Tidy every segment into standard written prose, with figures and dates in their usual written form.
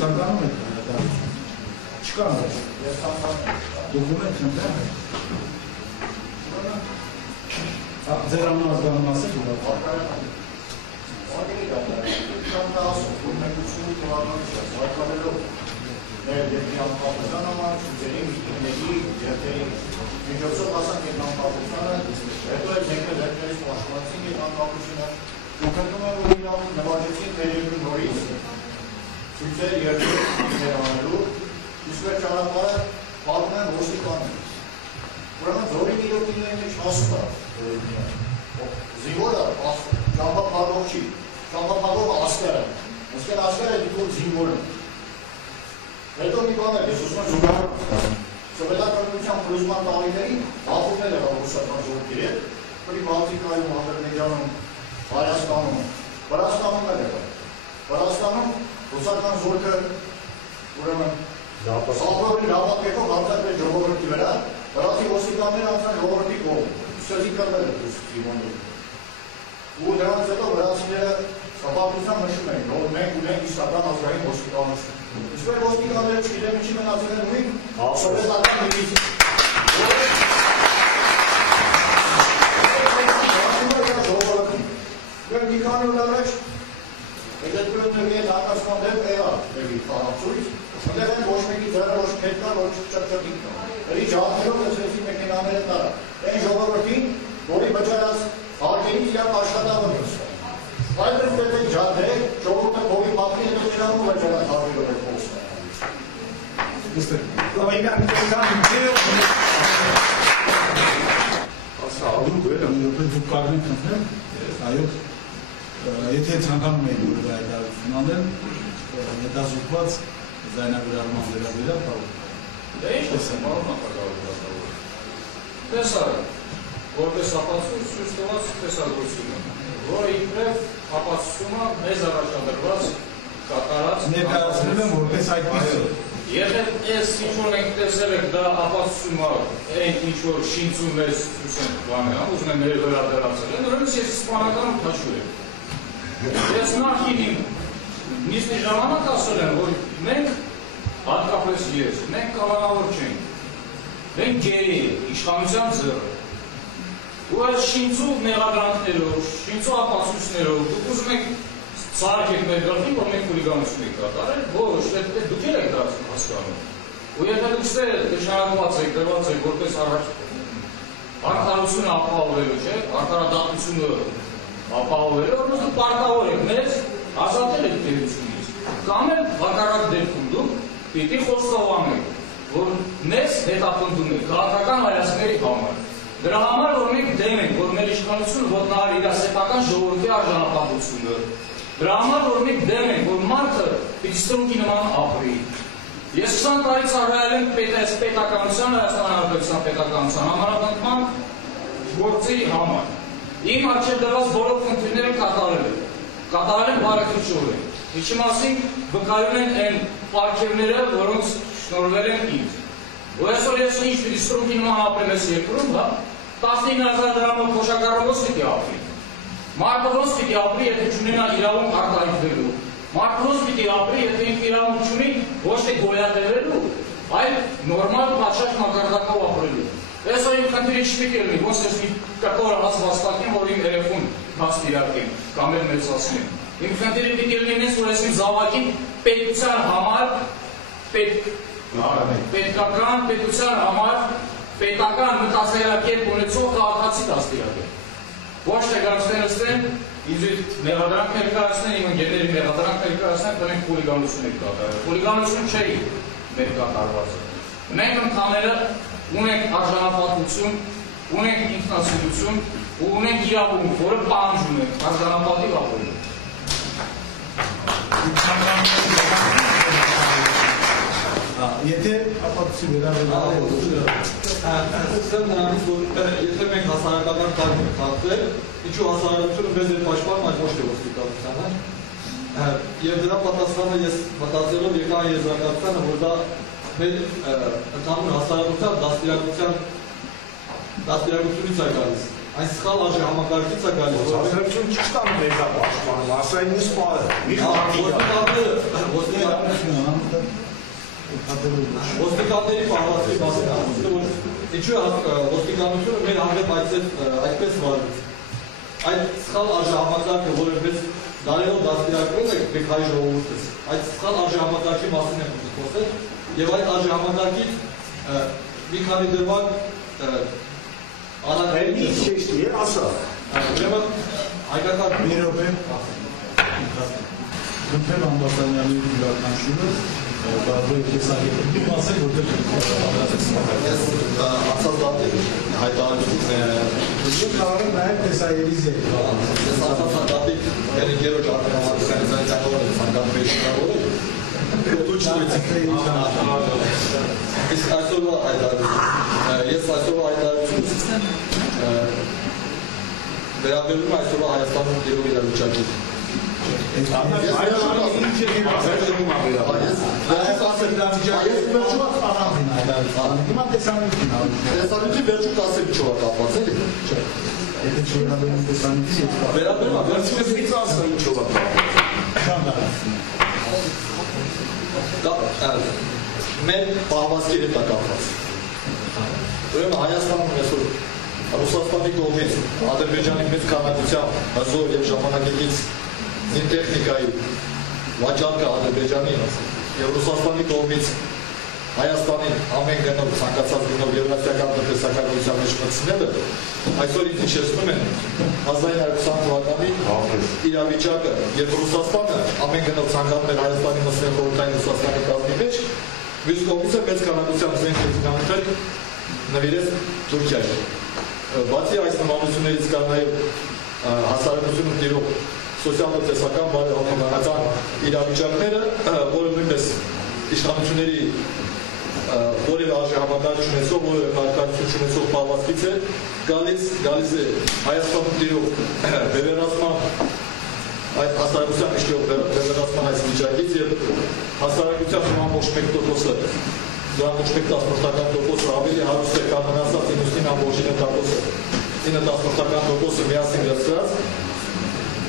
ցանկանում եք չկա դոկումենտ չունի ձեր անհանգստանում ասեք եթե ցանկանում եք որ հայտարարություն անել, հետազոտված ձայնագրառման վերաբերյալ կարող եք։ Ինչ է սարմարում նախագահը։ Տեսա, որպես ապացույց ցույց տված տեսագրությունը, որը իբրև ապացուցումը մեզ առաջադրված կատարած ներկայացնում եմ որպես այդպիսի։ Եթե այս ինչ-որ ենք տեսել եք դա ապացուցումը այն ինչ-որ շինծում ես ցույց են բանը, ուզում եմ մեր վերադարձել, նորից ես իսպանական քաշու եմ։ Ես նախինին նիստի ժամանակ ասել եմ, որ մենք հատկապես ես, մենք կամանավոր չենք, մենք գերի ենք, իշխանության ձեռը։ Ու այս շինծու մեղադրանքներով, շինծու ապացույցներով, դուք ուզում եք ցարկ եք մեր գլխին, որ մենք խուլիգանություն եք կատարել, ոչ, դուք եք դա հասկանում։ Ու եթե դուք նշանակված եք, դրված եք, որպես առաջ արդարությունը ապահովելու, չէ, արդարադատությունը ապահովելու, որ դուք պարտավոր եք մեզ ազատել եք տերությունից։ Կամ էլ հակառակ դեպքում դուք պիտի խոստովանեք, որ մեզ հետապնդում եք քաղաքական հայացքների համար։ Դրա համար որ մենք դեմ ենք, որ մեր իշխանությունը ոտնահարի իր սեփական ժողովրդի արժանապատվությունը։ Դրա համար որ մենք դեմ ենք, որ մարդը պիտի ստրունքի նման ապրի։ Ես 20 տարի ծառայել եմ պետականության, Հայաստանի Հանրապետության պետականության համանախագահական գործի համար։ Իմ առջև դրված բոլոր խնդիրները կատարել եմ բարեփոխություն։ Ինչի մասին վկայում են այն պարգևները, որոնց շնորհվել են ինձ։ Ու այսօր ես ինչ պիտի ստրունքի նման ապրեմ այս երկրում, հա, 15,000 դրամով փոշակառով պիտի ապրի։ Մարդը ոնց պիտի ապրի, եթե չունենա իրավունք արտահայտվելու։ Մարդը ոնց պիտի ապրի, եթե ինքը իրավունք չունի ոչ թե գոյատևելու, այլ նորմալ պատշաճ մակարդակով ապրելու։ Այսօր իմ խնդիրը չպիտի լինի, ոնց ես մի կտորը հաստատեմ, որ իմ երեխուն հաստիարակեմ, կամ էլ մեծացնեմ։ Իմ խնդիրը պիտի լինի, որ ես իմ զավակին պետության համար պետական պետության համար պետական մտածելակերպ ունեցող քաղաքացի դաստիարակել։ Ոչ թե գարստենստեն, ինձ մեղադրանք ներկայացնեն, իմ ընկերների մեղադրանք ներկայացնեն, որ մենք խուլիգանություն ենք կատարել։ Խուլիգանություն չէի մեր կատարվածը։ Մենք ընդհանրը ունենք արժանապատվություն, ունենք ինքնասիրություն ու ունենք իրավունք, որը պահանջում ենք արժանապատիվ ապրելու։ Եթե ապացուցի վերաբերյալ նրանից, որ եթե մենք հասարակական տարիք ենք հատվել, ինչու հասարակությունը մեզ է պաշտպանում, այդ ոչ թե ոստիկանությանը, եւ դրա պատասխանը ես մտածելով եկա այն եզրակացությանը, որ դա մեր ընդհանուր հասարակության դաստիարակությունից է գալիս, այն սխալ արժե համակարգից է գալիս, հասարակություն չկտանում մեզ է պաշտպանում, ասային մի սպարը, մի խաղի ոստիկանների պահվածքի մասին ասում որ ինչու է ոստիկանությունը մեր հանդեպ այդպես վարվեց։ Այդ սխալ արժեհամակարգը, որը մեզ դարերով դաստիարակվել է մեկ հայ ժողովուրդս, այդ սխալ արժեհամակարգի մասին եմ խոսել եւ այդ արժեհամակարգից մի քանի դրվագ Այդի շեշտի է ասա։ Ուրեմն հայկական մի րոպե Գմփել Ամբասանյանի յուրաքանչյուրը կարող է տեսակետի մասը որտեղ ես ասած դատի հայտարարություն կարող է նաև տեսայելիզե ես ասած դատի երեք երեք արտադրության ցանկալը ցանկալը Իսկ այսօրվա հայտարարություն ես այսօրվա հայտարարություն վերաբերում այսօրվա Հայաստանում տիրող իրավիճակին Տեսանյութի վերջում կասելի չոհա կապված էլի վերաբերում վերջումից ասելի չոհա մեր պահվածքերը տա կապված ուրեմն Հայաստանում այսօր Ռուսաստանի կողմից Ադրբեջանի մեծ քանակությամբ հզոր եւ ժամանակակից տեխնիկայի վաճառքը Ադրբեջանի եւ Ռուսաստանի կողմից Հայաստանին ամեն գնով ցանկացած գնով եվրասիական տնտեսականության մեջ մտցնելը այսօր ինձ հիշեցնում են 1920 թվականի իրավիճակը եւ Ռուսաստանը ամեն գնով ցանկանում էր Հայաստանի մտցնել խորհրդային Ռուսաստանի կազմի մեջ մյուս կողմից մեծ քանակությամբ զենք դինամիկներ նվիրեց Թուրքիային բացի այս նմանություններից կար նաեւ հասարակությունում տիրող սոցիալ-տնտեսական բարեհոգեբանական իրավիճակները, որը նույնպես իշխանությունների որևէ արժեհամակարգ չունեցող, որևէ կարգավորություն չունեցող պահվածքից է գալիս է Հայաստանում տիրող բևեռացման այդ հասարակության իշխող բևեռացման այս վիճակից եւ հասարակության ամբողջ 1%-ը դրանց 10%-ը ավելի հարուստ է քան մնացած 99.9%-ը միասին վերցրած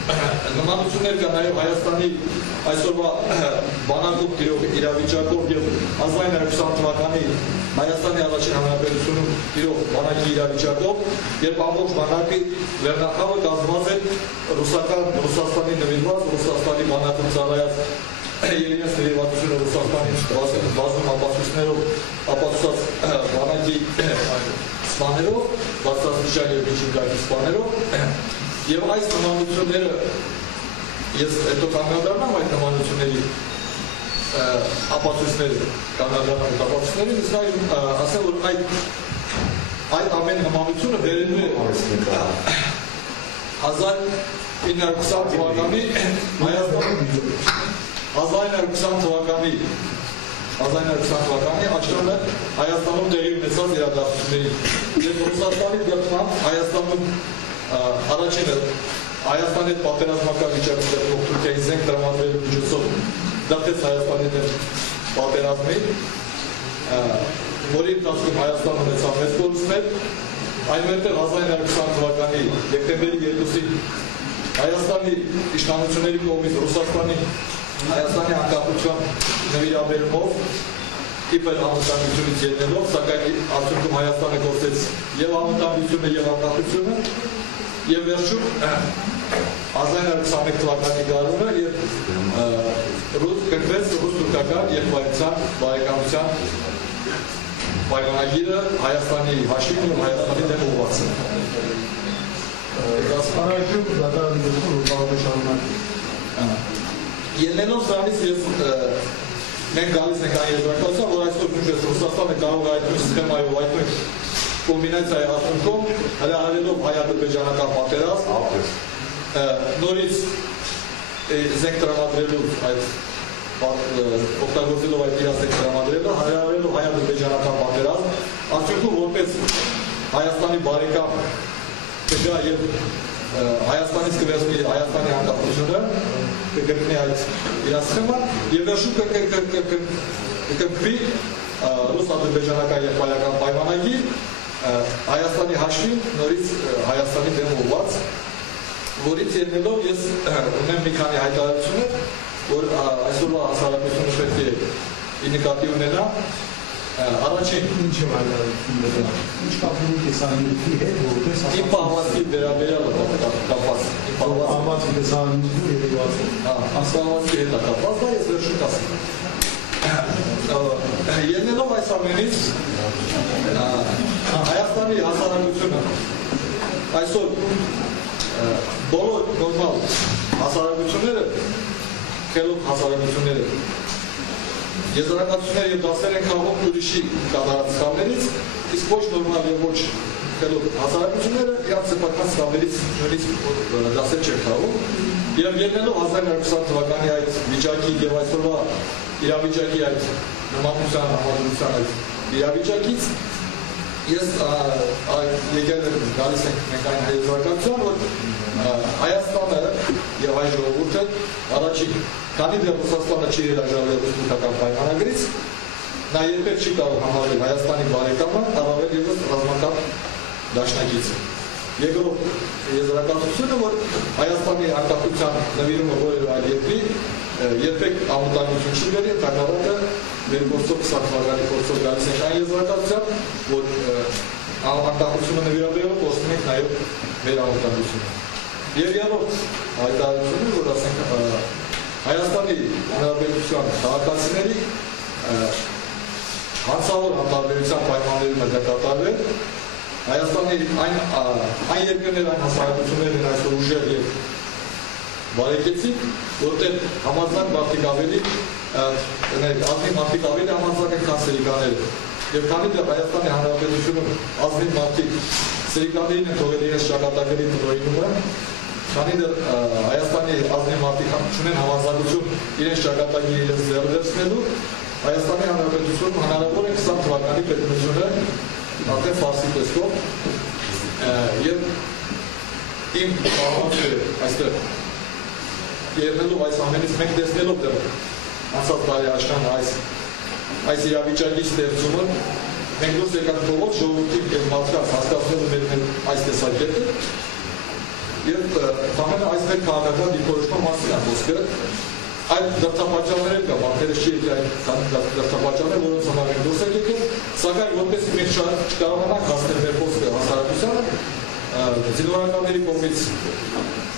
նմանություններ կա նաև Հայաստանի այսօրվա բանակում տիրող իրավիճակով եւ 1920 թվականի Հայաստանի առաջին հանրապետությունում տիրող բանակի իրավիճակով, երբ ամբողջ բանակի վերնախավը կազմված է Ռուսաստանի նվիրված, Ռուսաստանի բանակում ծառայած իրենց նվիրվածությունը Ռուսաստանի բազում ապացուցած բանակի սպաներով, բարձրաստիճան եւ միջին կարգի սպաներով Եվ այս նմանությունները, ես հետո կանգնադառնամ այդ նմանությունների ապացույցները, իսկ ասեմ, որ այդ ամեն նմանությունը վերելու է 1920 թվականի աչքանը Հայաստանում տեղի ունեցած իրադարձություններին եւ Ռուսաստանի դեպքում Հայաստանում առաջինը Հայաստանի հետ պատերազմական վիճակում դեպքում Թուրքիայի զենք տրամադրելու միջոցով դատեց Հայաստանի դեմ պատերազմի, որի ընթացքում Հայաստանը ունեցավ մեծ կորուստներ, այնուհետև 1920 թվականի դեկտեմբերի 2-ին Հայաստանի իշխանությունների կողմից Հայաստանի անկախության նվիրաբերումով իբր անվտանգությունից ելնելով, սակայն արդյունքում Հայաստանը գործեց եւ անվտանգությունը եւ անկախությունը եւ վերջում 1921 թվականի գարունը եւ կնքվեց ռուս-թուրքական եղբայրության բարեկամության պայմանագիրը Հայաստանի հաշվին եւ Հայաստանի դեմ ուղղված է։ Դասարակում դատարաններում կարող է շարունակել։ Ելնելով սրանից ես մենք գալիս ենք այն եզրակացության, որ այսօր նույնպես Ռուսաստանը կարող է այդ սխեմայով այդ կոմբինացիայի արդյունքում հրահարելով հայ-ադրբեջանական պատերազմ նորից զենք տրամադրելու այդ օգտագործելով այդ իրաց զենք տրամադրելը հրահարելով հայ-ադրբեջանական պատերազմ արդյունքում որպես Հայաստանի բարեկամ կգա եւ Հայաստանից կվերցնի Հայաստանի անկախությունը կգտնի այդ իրասխեմը եւ վերջում կգտնվի ռուս-ադրբեջանական եղբայրական պայմանագիր Հայաստանի հաշվին նորից Հայաստանի դեմ ուղղված, որից ելնելով ես ունեմ մի քանի հայտարարություններ, որ այսօրվա հասարակությունը պետք է նկատի ունենա առաջին Ինչ է այլայլությունը։ Ինչ կապ ունի տեսանյութի հետ, որպես իմ պահվածքի վերաբերյալը կապված պահվածքի տեսանյութի երևացում։ Ասպահվածքի հետ կապված, դա ես վերջում կասեմ։ Ելնելով այս ամենից Հայաստանի հասարակությունը այսօր բոլոր նորմալ հասարակությունները, խելոք հասարակությունները եզրակացությունները եւ դասեր են քաղում ուրիշի կատարած կամերից, իսկ ոչ նորմալ եւ ոչ խելոք հասարակությունները իրաց սեփական կամերից նույնիսկ դասեր չեն քաղում եւ ելնելով 1920 թվականի այդ վիճակի եւ այսօրվա իրավիճակի այդ նմանության համադրության այդ իրավիճակից ես եկել գալիս ենք մենք այն եզրակացության, որ Հայաստանը եւ հայ ժողովուրդը առաջին քանի դեռ Ռուսաստանը չի հրաժարվել ռուսական պայմանագրից, նա երբեք չի կարող համարվել Հայաստանի բարեկամը, առավել ևս ռազմական դաշնակիցը։ Երկրորդ եզրակացությունը, որ Հայաստանի անկախության նվիրումը որևէ այլ երկրի երբեք անվտանգություն չի բերի, ընդհանրապես մեր գործով 20 թվականի գործով գալիս ենք այն եզրակացության, որ անկախությունը նվիրաբերելով խոսում ենք նաև մեր անվտանգությունը։ Եվ երրորդ հայտարարությունը, որ ասենք Հայաստանի Հանրապետության քաղաքացիների հանցավոր անտարբերության պայմաններում է կատարվել Հայաստանի այն երկրներ, այն հասարակություններն այսօր ուժեղ եւ բարեկեցիկ, որտեղ համազգան մարդիկ ավելի ազնիվ մարդիկ ավելի համազգան են, քան սերիկաները։ Եվ քանի դեռ Հայաստանի Հանրապետությունում ազնիվ մարդիկ սերիկաներին են թողել իրենց ճակատագրի տնօրինումը, քանի դեռ Հայաստանի ազնիվ մարդիկ չունեն համազգություն իրենց ճակատագրի իրենց ձեռքերցնելու, Հայաստանի Հանրապետությունում հնարավոր է 20 թվականի պետությունը արդեն ֆարսի տեսքով եւ իմ պահանջը այստեղ ելնելով այս ամենից մենք տեսնելով դեռ անցած տարի աշխան այս իրավիճակի ստեղծումը մենք դուրս եկանք բոլոր ժողովրդի եւ մարդկանց հասկացնելու մեր այս տեսակետը եւ ամենը այս մեր քաղաքական դիրքորոշման մասին է խոսքը այլ դրդապատճառներ կա, բանտերը չի եկի այն դրդապատճառներ, որոնց համար ենք դուրս եք եկել, սակայն որպես մենք չկարողանանք հասնել մեր խոսքը հասարակությանը, զինվորականների կողմից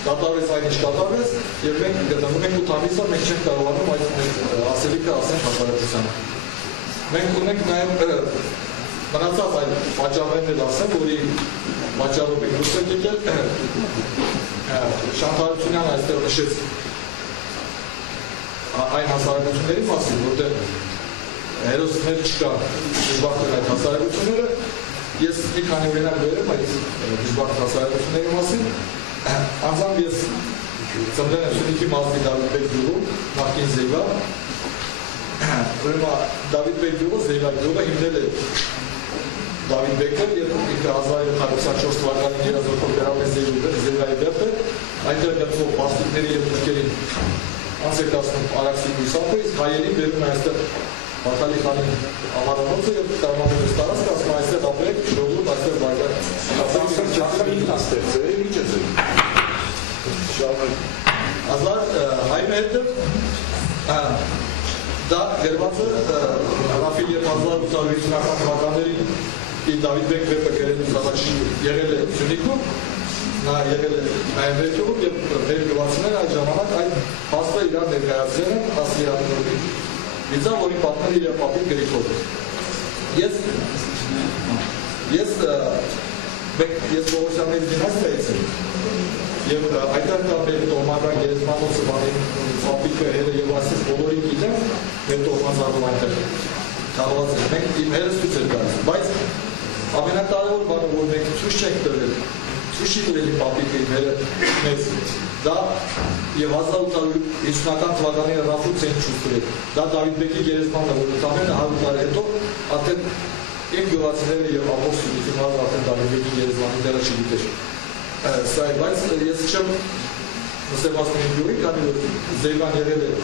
կատարվեց այն ինչ կատարվեց, եւ մենք գտնվում ենք 8 ամիսը մենք չենք կարողանում այդ ասելիքը ասենք հասարակությանը։ Մենք ունենք նաեւ մնացած այլ պատճառներն էլ ասեմ, որի պատճառով ենք դուրս եկել, Շանթարությունյանը այստեղ նշեց այն հասարակությունների մասին, որտեղ հերոսներ չկա դժբախտ այդ հասարակությունները, ես մի քանի օրինակ բերեմ այդ դժբախտ հասարակությունների մասին, անձամբ ես ծնվել եմ Սյունիքի մարզի Դավիթ Բեկ գյուղում, նախկին Զեյվա, ուրեմն Դավիթ Բեկ գյուղը, Զեյվա գյուղը հիմնել է Դավիթ Բեկը եւ 1724 թվականին երազորդով դրամեց Զեյվայի բերդը, այնտեղ գտնվող պաստիկների եւ թուրքերի անցեկացնում Արաքսի Գույսապը, իսկ հայերին բերում է այստեղ Բաթալի խանի ամարանոցը եւ տարմանոց տարածք ասում այստեղ ապրեք, ժողովուրդ այստեղ բարգան։ Դա գրված է Ռաֆիլ եւ 1850-ական թվականներին Դավիթ Բեկ վեպը գրելուց առաջ եղել է Սյունիքում, նա եղել է նաև վերջում եւ մեր գյուղացիները այդ ժամանակ այդ փաստը իրար ներկայացրել են Ասիյանների վիզա, որի պատմել իր պապի Գրիգոր։ Ես Բողոսյանների դինաստիայից եմ եւ այդտեղ կա մեր տոհմական գերեզմանոցը բանի պապիկը հերը եւ ասես բոլորին գիտեն մեր տոհմազարում այնտեղ կալված է։ Մենք իմ հերս ցույց ենք տալիս, բայց ամենակարևոր բանը, որ մենք ցույց չենք տվել Սուշի տվելի պապիկը իմ հերը մեզ, դա և 1850-ական թվականին Ռաֆուց են չուստրել, դա Դավիթ Բեկի գերեզմանն է, որ ընդամենը 100 տարի հետո արդեն իմ գյուղացիները և ամբողջ Սյունիքի մարզը արդեն Դավիթ Բեկի գերեզմանի դերը չգիտեր։ Սա է, բայց ես չեմ նսեբացնում իմ գյուղի, քանի որ Զեյվան եղել է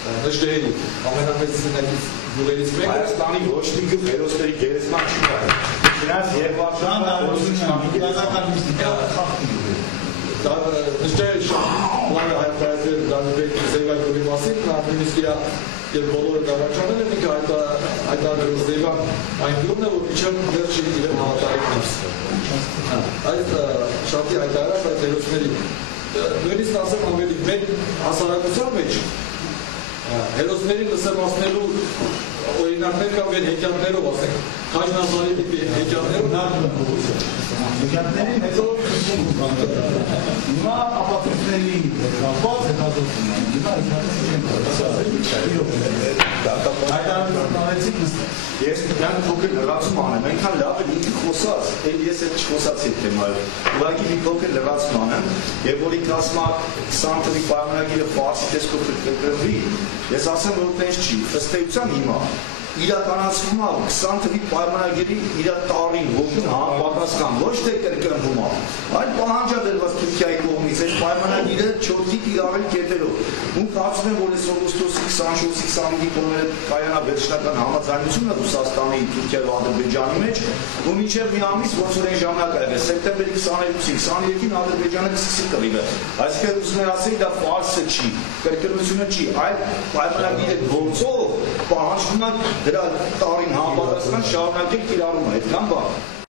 նժդեհերի ամենամեծ զինակից գյուղերից մեկը։ Հայաստանի ոչ մի գյուղ հերոսների գերեզման չի կար։ Չնայած նշտեր շատ լավ հայտարարել Դավիթ Բեկի Զեյվայի գյուղի մասին, նա նույնիսկ իր եւ բոլորը դարաճանել են ինքը հայտարարել Զեյվան այն գրումն է, որ միջև վերջին իրեն հավատարիմ ներս։ Այդ շատի հայտարարած այդ հերոսների նույնիսկ ասեմ ավելի մեր հասարակության մեջ հերոսների լսեմացնելու օրինակներ կա մեր հեքիաթներով, ասենք, Քաջնազարի տիպի հեքիաթներով Հեքիաթներին հետո հիմա ապացույցների կապված հետազոտում են։ Հիմա Ես դրան փոքր լրացում անեմ, այնքան լավ է ինքը խոսած, ես էլ չխոսացի այդ թեմայով։ Ուղղակի մի փոքր լրացում անեմ, եւ որ ինքը ասում է 20 թվականի պայմանագիրը ֆարսի տեսքով կրկնվի, ես ասեմ, որ տես չի, ըստ էության հիմա իրականացվում է 20 թվականի պայմանագիրի իր տարին ողջուն պատասխան, ոչ թե կրկնվում է, այլ պահանջ է դրված Թուրքիայի կողմից, այդ պայմանագիրը չորքի կիրառել կետերով։ Ու կարծում եմ, որ այս օգոստոսի 24-25-ի կողմերը կայանա վերջնական համաձայնությունը Ռուսաստանի, Թուրքիայի ու Ադրբեջանի մեջ, ու մինչև մի ամիս ոնց որ այն ժամանակ եղել, սեպտեմբերի 22-23-ին Ադրբեջանը կսկսի կռիվը։ Այսինքն ուզում եմ ասել, դա ֆարսը չի, կրկնությունը չի, այլ պայմանագիրը գործով պահանջվում է դրա տարին համապատասխան շարունակել կիրառումը, այդքան բան։